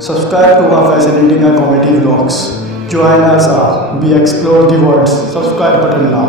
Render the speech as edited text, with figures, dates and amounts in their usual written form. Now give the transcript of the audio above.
Subscribe to our fascinating and comedy vlogs. Join us as we explore the world. Subscribe button now.